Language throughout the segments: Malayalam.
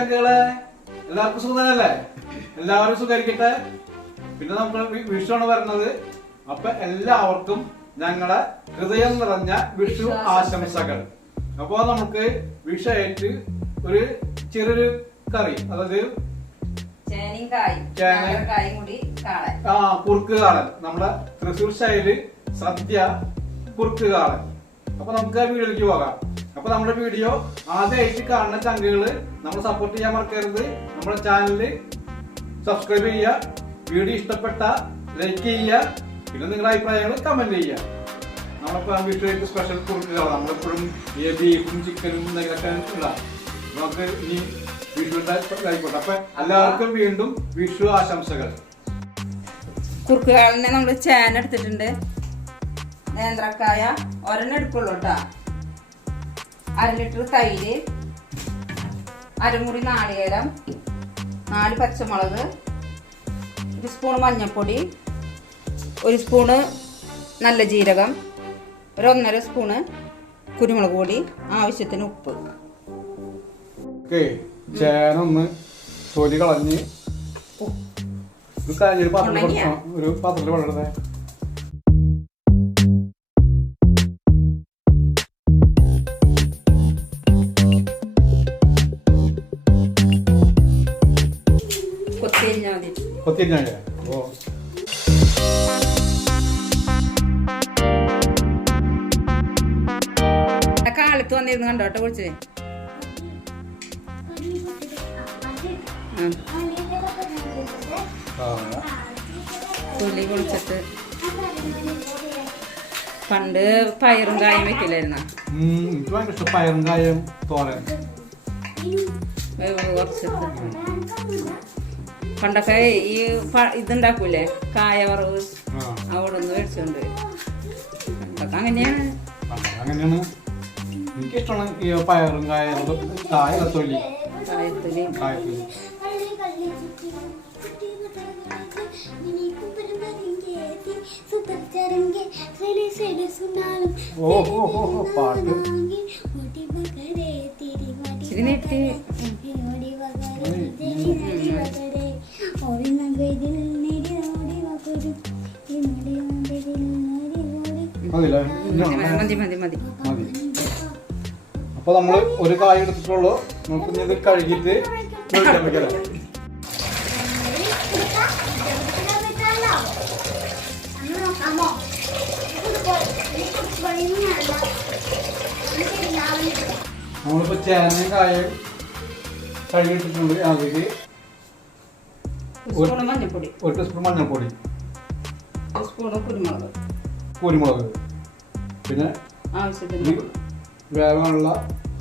ചങ്കുകളെ എല്ലാവർക്കും സുഖമല്ലേ? എല്ലാവരും സുഖമായിരിക്കട്ടെ. പിന്നെ നമ്മൾ വിഷുവാണ് വരുന്നത്. അപ്പൊ എല്ലാവർക്കും ഞങ്ങളെ ഹൃദയം നിറഞ്ഞ വിഷു ആശംസകൾ. അപ്പൊ നമുക്ക് വിഷയായിട്ട് ഒരു ചെറിയൊരു കറി, അതായത് കുറുക്ക് കാളൻ, നമ്മുടെ തൃശ്ശൂർ സ്റ്റൈല് സദ്യ കുറുക്ക് കാളൻ. അപ്പൊ നമുക്ക് ആ വീഡിയോയിലേക്ക് പോകാം. അപ്പൊ നമ്മുടെ വീഡിയോ ആദ്യമായിട്ട് കാണുന്ന ചങ്കുകള് നമ്മൾ സപ്പോർട്ട് ചെയ്യാൻ മറക്കരുത്. നമ്മുടെ ചാനലില് സബ്സ്ക്രൈബ് ചെയ്യുക, വീഡിയോ ഇഷ്ടപ്പെട്ട ലൈക്ക് ചെയ്യുക, പിന്നെ നിങ്ങളുടെ അഭിപ്രായങ്ങൾ കമന്റ് ചെയ്യുക. നമ്മളിപ്പോ വിഷുവായിട്ട് സ്പെഷ്യൽ കുറുക്കുക, നമ്മളെപ്പോഴും ഈ ബീഫും ചിക്കനും എന്തെങ്കിലുമൊക്കെ ഉണ്ടാകും. നമുക്ക് ഇനി വിഷുവിന്റെ ആയിക്കോട്ടെ. അപ്പൊ എല്ലാവർക്കും വീണ്ടും വിഷു ആശംസകൾ. കുറുക്കുകാളിനെ നമ്മള് ചേന എടുത്തിട്ടുണ്ട്, നേന്ത്രക്കായ ഒരെണ്ണം എടുക്കുള്ളൂ കേട്ടാ, 1/2 ലിറ്റർ തൈര്, അരമുറി നാളികേരം, 4 പച്ചമുളക്, 1 സ്പൂൺ മഞ്ഞൾപ്പൊടി, 1 സ്പൂണ് നല്ല ജീരകം, 1.5 സ്പൂണ് കുരുമുളക് പൊടി, ആവശ്യത്തിന് ഉപ്പ്. ചേന ഒന്ന് തൊലി കളഞ്ഞ് ഒരു പാത്രത്തിൽ വെള്ളത്തെ കൊത്തിരിഞ്ഞാ. ഓ കാലത്ത് വന്നിരുന്നു കണ്ടോട്ടെ കുറിച്ച് പുലി കുളിച്ചിട്ട് പണ്ട് പയറും കായും വെക്കില്ലായിരുന്ന പയറും കായും തോരൻ കുറച്ചിട്ട് പണ്ടൊക്കെ ഈ ഇതുണ്ടാക്കൂലേ കായ വറവ്, അവിടെ നിന്ന് മേടിച്ചോണ്ട് പണ്ടൊക്കെ അങ്ങനെയാണ്. എനിക്കിഷ്ടമാണ് ഈ പയറും കായത്തൊലി. പാട്ട് ഇച്ചിരി നീട്ടി മതി മതി മതി. അപ്പൊ നമ്മള് ഒരു കായ എടുത്തിട്ടുള്ളൂ. നമുക്ക് ഇത് കഴുകിട്ട് നമ്മളിപ്പോ ചേനയും കായും കഴുകിട്ടിട്ടുണ്ട്. അതിലേക്ക് 1 മഞ്ഞൾപ്പൊടി, 1 ടീസ്പൂൺ മഞ്ഞൾപ്പൊടി, 1 സ്പൂൺ കുരുമുളക്, പിന്നെ ആവശ്യത്തിന് വേവാനുള്ള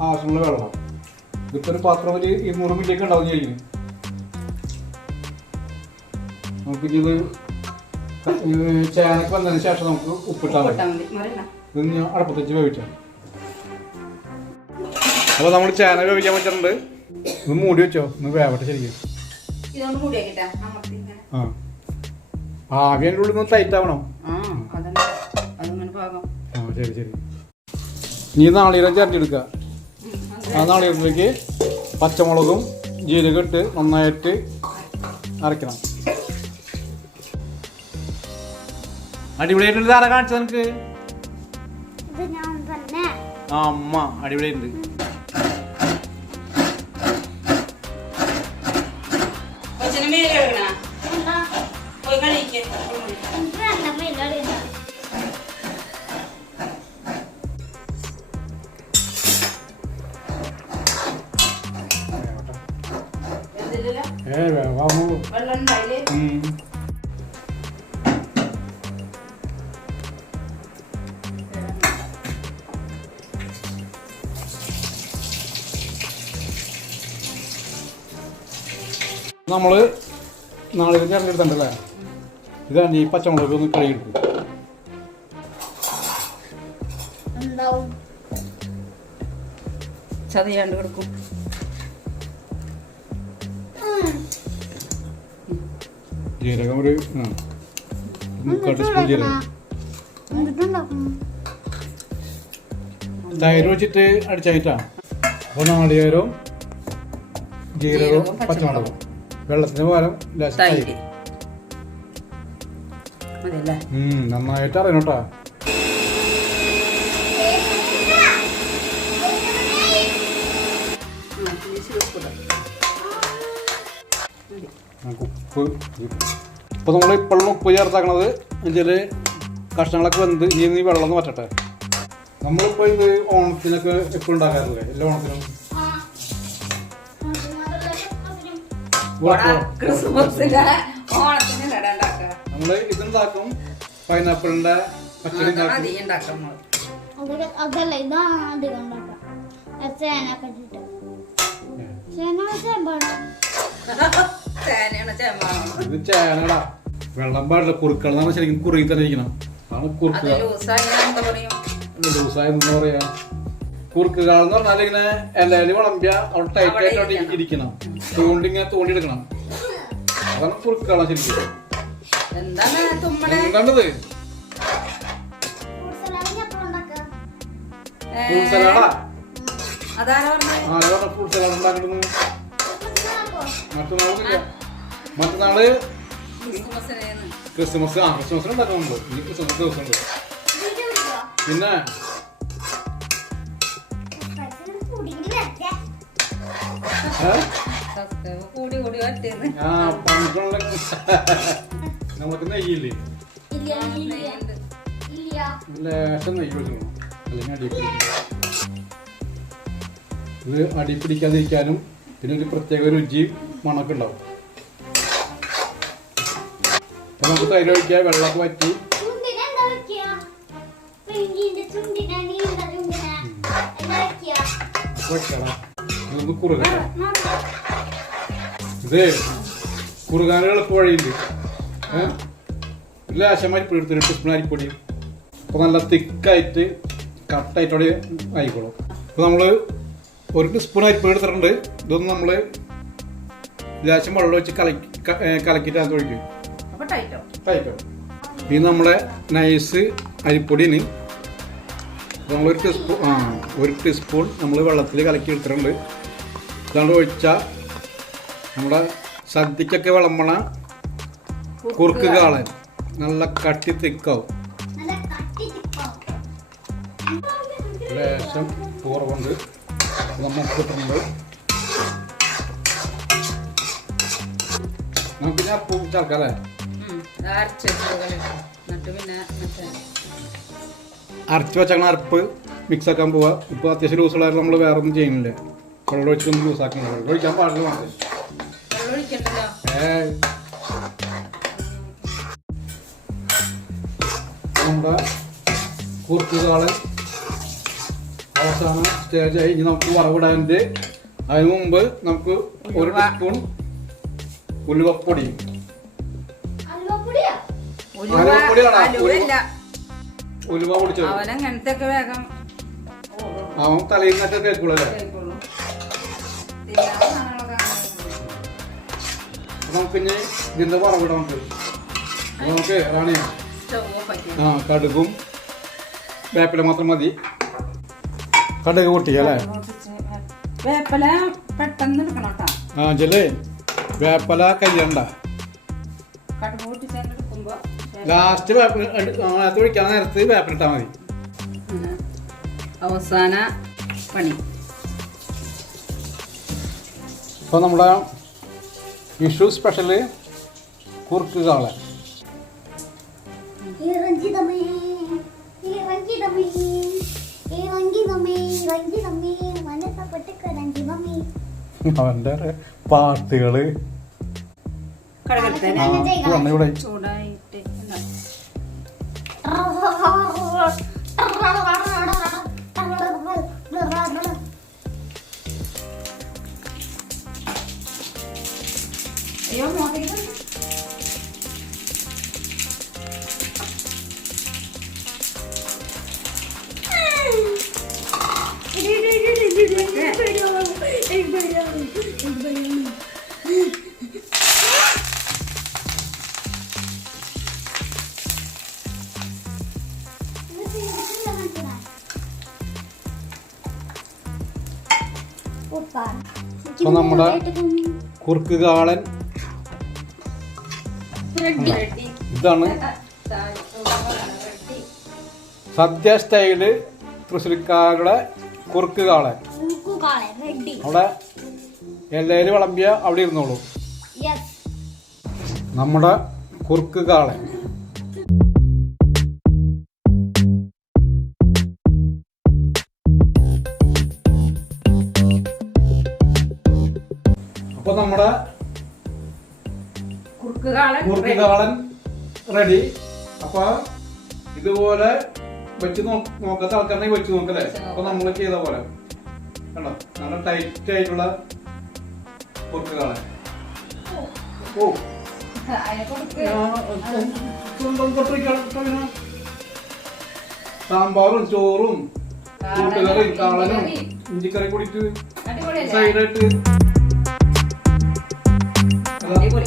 ആവശ്യമുള്ള വെള്ളം. ഇതിപ്പോ ഒരു പാത്രം ഒരു 200 മില്ലിയൊക്കെ ഉണ്ടാവും ചെയ്യുന്നു. നമുക്കിത് ചേനക്ക് വന്നതിന് ശേഷം നമുക്ക് ഉപ്പിട്ടാൽ മതി. ഇത് ഞാൻ അടുപ്പത്തേക്ക് വേവിച്ചാൽ. അപ്പൊ നമ്മൾ ചേന വേവിക്കാൻ വെച്ചിട്ടുണ്ട്. ഇത് മൂടി വെച്ചോ, ഒന്ന് വേവട്ടെ ശരിക്കും. ആവി അതിൻ്റെ ഉള്ളിൽ നിന്ന് ടൈറ്റ് ആവണം. ശരി ശരി. ഇനി നാളികേരം ചേർത്തിയെടുക്കുക. ആ നാളികേരത്തിലേക്ക് പച്ചമുളകും ജീരകം ഇട്ട് നന്നായിട്ട് അരയ്ക്കണം. അടിപൊളിയായിട്ടുണ്ട്. ആരാ കാണിച്ചത് എനിക്ക്? ആ അമ്മ അടിപൊളിയായിട്ടുണ്ട്. നമ്മള് നാളികേരം ചേർന്നെടുത്തിട്ടുണ്ടല്ലേ? ഇതാണ് ഈ പച്ചമുളക് ഒന്ന് കഴുകിയെടുക്കും. ചതയാണ്ട് കൊടുക്കും. ജീരകം ഒരു 3/4 ടീസ്പൂൺ ജീരകം. തൈര് വെച്ചിട്ട് അടിച്ചായിട്ടാ. അപ്പോൾ നാളികേരവും ജീരകവും പച്ചമുളകും. വെള്ളത്തിന് പകരം ലേശം തൈര് തൈര്. മതിയല്ലേ? നന്നായിട്ട് അറിയണം കേട്ടോ. ഉപ്പ് ഇപ്പൊ നമ്മൾ ഇപ്പോഴും ഉപ്പ് ചേർത്താക്കണത് എന്നുവെച്ചാല് കഷ്ണങ്ങളൊക്കെ വെന്ത് ഈ വെള്ളം ഒന്ന് വറ്റട്ടെ. നമ്മളിപ്പോ ഇത് ഓണത്തിനൊക്കെ എപ്പോഴും ഉണ്ടാക്കാറില്ലേ? എല്ലാ ഓണത്തിനും നമ്മള് ഇതുണ്ടാക്കും. പൈനാപ്പിളിന്റെ പച്ചടി ഉണ്ടാക്കും. അതല്ല ഇതാണ് അധികം ഉണ്ടാക്കാം. ചേനൊക്കെ ഇട്ടിട്ട് ഇത് ചേനടാ. വെള്ളം പാടില്ല. കുറുക്കളെന്നാണ് ശരിക്കും കുറുകി തന്നെ ഇരിക്കണം. അതാണ് കുറുക്കുക. ലൂസായി എന്താ പറയാ, കുറുക്കുക എന്ന് പറഞ്ഞാൽ ഇങ്ങനെ എല്ലാവരും വിളമ്പിയ അവിടെ ടൈറ്റ് ആയിട്ട് ഇരിക്കണം. ഇങ്ങനെ തോണ്ടിയെടുക്കണം. അതാണ് കുറുക്കള ശരിക്കും. എന്താണ്ടത് ഫ്രൂട്ട് സലാഡാ. ഫ്രൂട്ട് സലാഡ് ഉണ്ടാക്കുന്നത് മറ്റന്നാള് ക്രിസ്മസ്. ക്രിസ്മസിന് ഉണ്ടാക്കുന്നുണ്ട്. ഇനി ക്രിസ്മസ് ദിവസമുണ്ട്. പിന്നെ നമുക്ക് നെയ്യില്ലേ? ലേശം നെയ്യ് ഒഴിക്കണം. അല്ലെങ്കിൽ ഇത് അടി പിടിക്കാതിരിക്കാനും പിന്നെ ഒരു പ്രത്യേക രുചി മണമൊക്കെ ഉണ്ടാവും. അപ്പൊ നമുക്ക് തൈര് ഒഴിക്കുക. വെള്ളമൊക്കെ വറ്റി വെക്കണം. ഇതൊന്ന് കുറുകണം. ഇത് കുറുകാൻ എളുപ്പ വഴിയുണ്ട്. ലേശം അരിപ്പൊടി എടുത്തിട്ട് 2 സ്പൂൺ അരിപ്പൊടി. അപ്പോൾ നല്ല തിക്കായിട്ട് കട്ടായിട്ടോടെ ആയിക്കോളും. അപ്പോൾ നമ്മൾ 1 ടീസ്പൂൺ അരിപ്പൊടി എടുത്തിട്ടുണ്ട്. ഇതൊന്നും നമ്മൾ ലേശം വെള്ളം വെച്ച് കലക്കിയിട്ട് അത് ഒഴിക്കും. ടൈറ്റോ. ഇത് നമ്മുടെ നൈസ് അരിപ്പൊടിന് നമ്മൾ 1 ടീസ്പൂൺ നമ്മൾ വെള്ളത്തിൽ കലക്കി എടുത്തിട്ടുണ്ട്. ഇതാണ് ഒഴിച്ചാൽ നമ്മുടെ സദ്യക്കൊക്കെ വിളമ്പണ കുറുക്ക് കാളൻ നല്ല കട്ടി തിക്കാവും. ലേശം കുറവുണ്ട് നമ്മൾ ഇട്ടിട്ടുണ്ട്. നമുക്ക് ഞാൻ ഉപ്പ് ചേർക്കാം അല്ലേ? അരച്ച് വെച്ചാൽ അരപ്പ് മിക്സ് ആക്കാൻ പോവാ. ഇപ്പോൾ അത്യാവശ്യം ലൂസുള്ളായിരുന്നു. നമ്മൾ വേറെ ഒന്നും ചെയ്യുന്നില്ല. വെള്ളം ഒഴിച്ചൊന്നും ലൂസ് ആക്കുന്നില്ല. വെള്ളം ഒഴിക്കാൻ പാടില്ല. നമ്മുടെ കുറുക്കുകാളൻ അവസാന സ്റ്റേജായി. ഇനി നമുക്ക് വറവിടാനുണ്ട്. അതിന് മുമ്പ് നമുക്ക് 1 ടീസ്പൂൺ ഉലുവപ്പൊടി. ഉലുവ പൊടിച്ചത് അവൻ തലയിൽ നിന്നൊക്കെ കേൾക്കുള്ളൂ അല്ലേ? നമുക്കിനി ഇതിന്റെ വറവിടാൻ നമുക്ക് റാണിയ കടുകും വേപ്പില മാത്രം മതി. കടുക് പൊട്ടിക്കല്ലേ? വേപ്പില പെട്ടെന്ന് എടുക്കണം. ചെല്ലേ വേപ്പില കയ്യണ്ട. ലാസ്റ്റ് ഒഴിക്കാൻ നേരത്ത് വേപ്പില ഇട്ടാ മതി. അവസാന പണി. ഇപ്പൊ നമ്മുടെ വിഷു സ്പെഷ്യല് കുറുക്ക് കാളൻ. അവന്റെ പാട്ടുകള് ചൂടായിട്ട് അയ്യോ മോട്ടേക്ക് അപ്പൊ നമ്മുടെ കുറുക്ക് കാളൻ റെഡി. ഇതാണ് സദ്യ സ്റ്റൈല് തൃശ്ശൂർക്കാരുടെ കുറുക്ക് കാളൻ. റെഡി. അവിടെ എല്ലാവരും വിളമ്പിയ അവിടെ ഇരുന്നോളൂ. യെസ്. നമ്മുടെ കുറുക്ക് കാളൻ. അപ്പൊ നമ്മുടെ കുറുക്ക് കാളൻ കുറുക്ക് കാളൻ റെഡി. അപ്പൊ ഇതുപോലെ വെച്ച് നോക്കാത്ത ആൾക്കാരെ വെച്ച് നോക്കല്ലേ. അപ്പൊ നമ്മൾ ചെയ്ത പോലെ കണ്ടോ, നല്ല ടൈറ്റ് ആയിട്ടുള്ള കുറുക്ക് കാളൻ. ഓ അതിനെ കുറുക്ക് സാമ്പാറും ചോറും കൂട്ടുകറിയും കാളനും ഇഞ്ചിക്കറി കൂടിയിട്ട് അടിപൊളിയല്ലേ? സൈഡായിട്ട് അടിപൊളി.